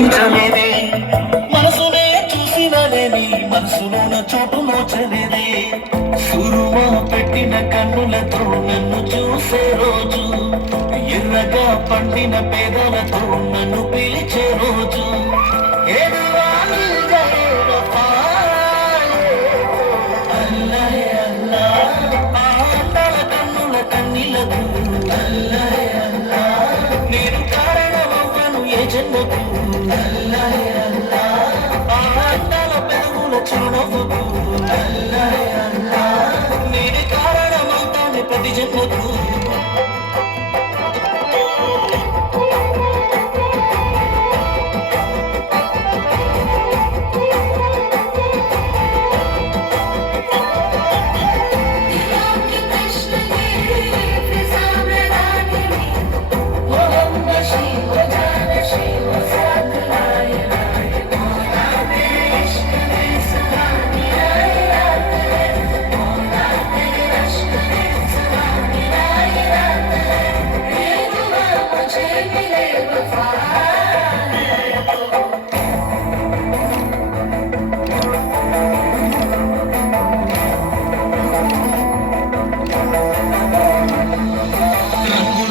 ఊహించలేదే మనసునే చూసినదేని మనసులోన చోటు నోచలేదే సురుమా పెట్టిన కన్నులతో నన్ను చూసే రోజు. ఎర్రగా పండిన పేదలతో నన్ను పిలిచే రోజు. నేను కారణమవుతాను ప్రతి జన్మకు.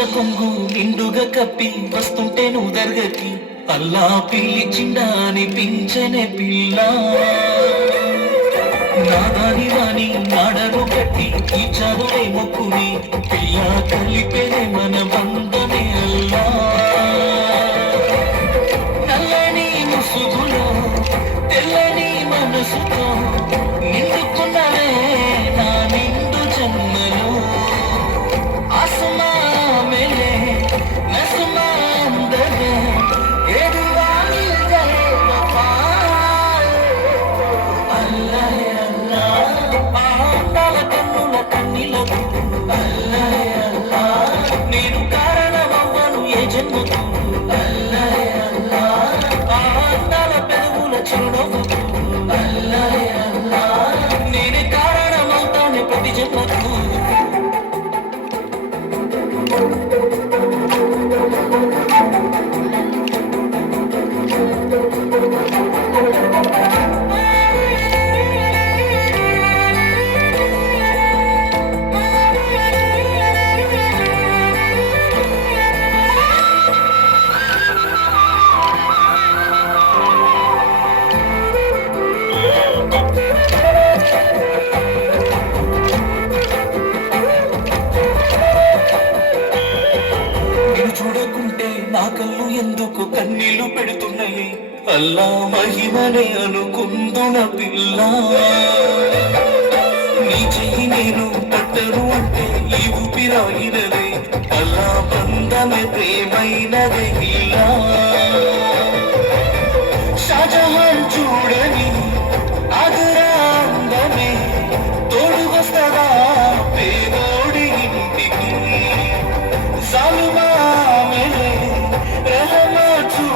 రంగుల కొంగు నిండుగా కప్పి వస్తుంటే నువ్వు దర్గకి. అల్లా పిలిచిండా అనిపించనే పిల్ల. నాదాని వాణి నాడను కట్టి ఈ చదువే మొక్కుని పిల్ల కలిపేనే మన బంధమే నీళ్ళు పెడుతున్నాయి అల్లా మహిమనే అనుకుందున పిల్ల. నీ చెయ్యి నేను పట్టను అంటే ఈ ఊపిరాగినదే అల్లా బంధమే ప్రేమైనదే ఇలా. షాజహాన్ చూడని ఆదరాంగమే తోడుకొస్తదా పేదోడి ఇంటికి. సాలుమామెలే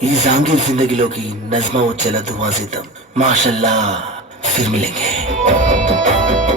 అల్లాహ్ అల్లాహ్ ఆందోళన పెదవుల చిరునవ్వుకు అల్లాహ్ అల్లాహ్ నేనే కారణమవుతాను ప్రతి జన్మకు ఈ జాంగీర్